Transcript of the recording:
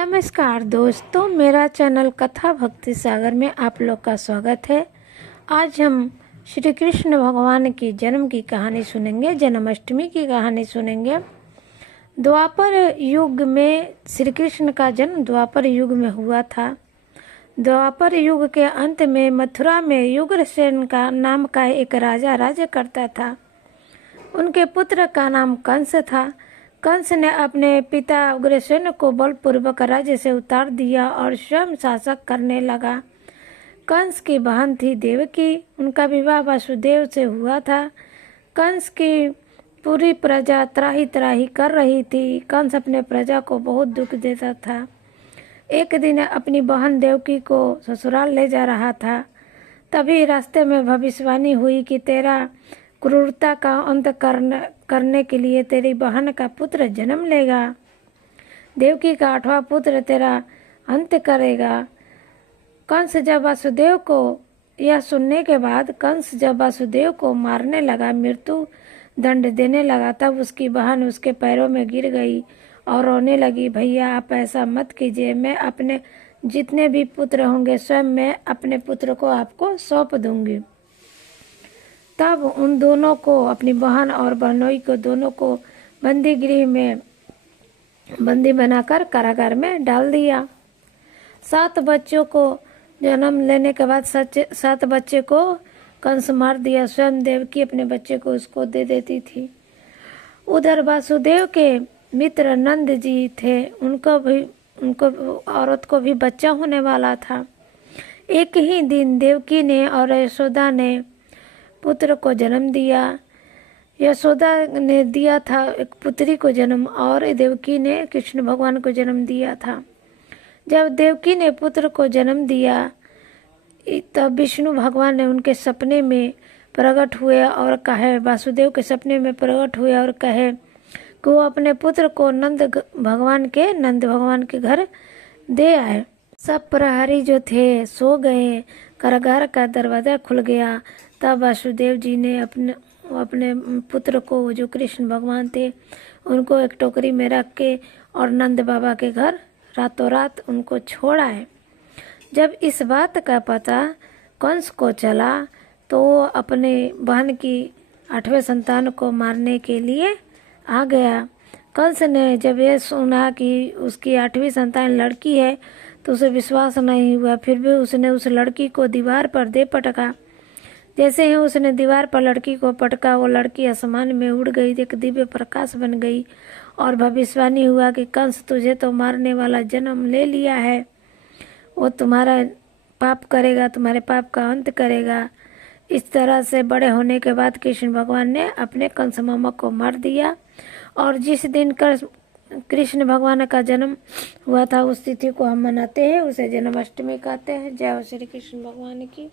नमस्कार दोस्तों, मेरा चैनल कथा भक्ति सागर में आप लोग का स्वागत है। आज हम श्री कृष्ण भगवान की जन्म की कहानी सुनेंगे, जन्माष्टमी की कहानी सुनेंगे। द्वापर युग में श्री कृष्ण का जन्म द्वापर युग में हुआ था। द्वापर युग के अंत में मथुरा में युगसेन का नाम का एक राजा राज्य करता था। उनके पुत्र का नाम कंस था। कंस ने अपने पिता उग्रसेन को बलपूर्वक राज्य से उतार दिया और स्वयं शासक करने लगा। कंस की बहन थी देवकी। उनका विवाह वासुदेव से हुआ था। कंस की पूरी प्रजा त्राही त्राही कर रही थी। कंस अपने प्रजा को बहुत दुख देता था। एक दिन अपनी बहन देवकी को ससुराल ले जा रहा था। तभी रास्ते में भविष्यवाणी हुई कि तेरा क्रूरता का अंत करने के लिए तेरी बहन का पुत्र जन्म लेगा। देवकी का 8वां पुत्र तेरा अंत करेगा। यह सुनने के बाद कंस जब वासुदेव को मारने लगा, मृत्यु दंड देने लगा, तब उसकी बहन उसके पैरों में गिर गई और रोने लगी। भैया, आप ऐसा मत कीजिए। मैं अपने जितने भी पुत्र होंगे स्वयं मैं अपने पुत्र को आपको सौंप दूंगी। तब उन दोनों को, अपनी बहन और बहनोई को, दोनों को बंदी गृह में बंदी बनाकर कारागार में डाल दिया। 7 बच्चों को जन्म लेने के बाद 7 बच्चे को कंस मार दिया। स्वयं देवकी अपने बच्चे को उसको दे देती थी। उधर वासुदेव के मित्र नंद जी थे। उनको औरत को भी बच्चा होने वाला था। एक ही दिन देवकी ने और यशोदा ने पुत्र को जन्म दिया। यशोदा ने दिया था एक पुत्री को जन्म और देवकी ने कृष्ण भगवान को जन्म दिया था। जब देवकी ने पुत्र को जन्म दिया तब विष्णु भगवान ने उनके सपने में प्रकट हुए और कहे, वासुदेव के सपने में प्रकट हुए और कहे कि वो अपने पुत्र को नंद भगवान के घर दे आए। सब प्रहरी जो थे सो गए। कारागार का दरवाजा खुल गया। तब वासुदेव जी ने अपने पुत्र को, जो कृष्ण भगवान थे, उनको एक टोकरी में रख के और नंद बाबा के घर रातों रात उनको छोड़ आए। जब इस बात का पता कंस को चला तो वो अपने बहन की 8वें संतान को मारने के लिए आ गया। कंस ने जब ये सुना कि उसकी 8वीं संतान लड़की है तो उसे विश्वास नहीं हुआ। फिर भी उसने उस लड़की को दीवार पर दे पटका। जैसे ही उसने दीवार पर लड़की को पटका, वो लड़की आसमान में उड़ गई, एक दिव्य प्रकाश बन गई और भविष्यवाणी हुआ कि कंस तुझे तो मारने वाला जन्म ले लिया है। वो तुम्हारा पाप करेगा, तुम्हारे पाप का अंत करेगा। इस तरह से बड़े होने के बाद कृष्ण भगवान ने अपने कंस मामा को मार दिया। और जिस दिन कृष्ण भगवान का जन्म हुआ था उस तिथि को हम मनाते हैं, उसे जन्माष्टमी कहते हैं। जय हो श्री कृष्ण भगवान की।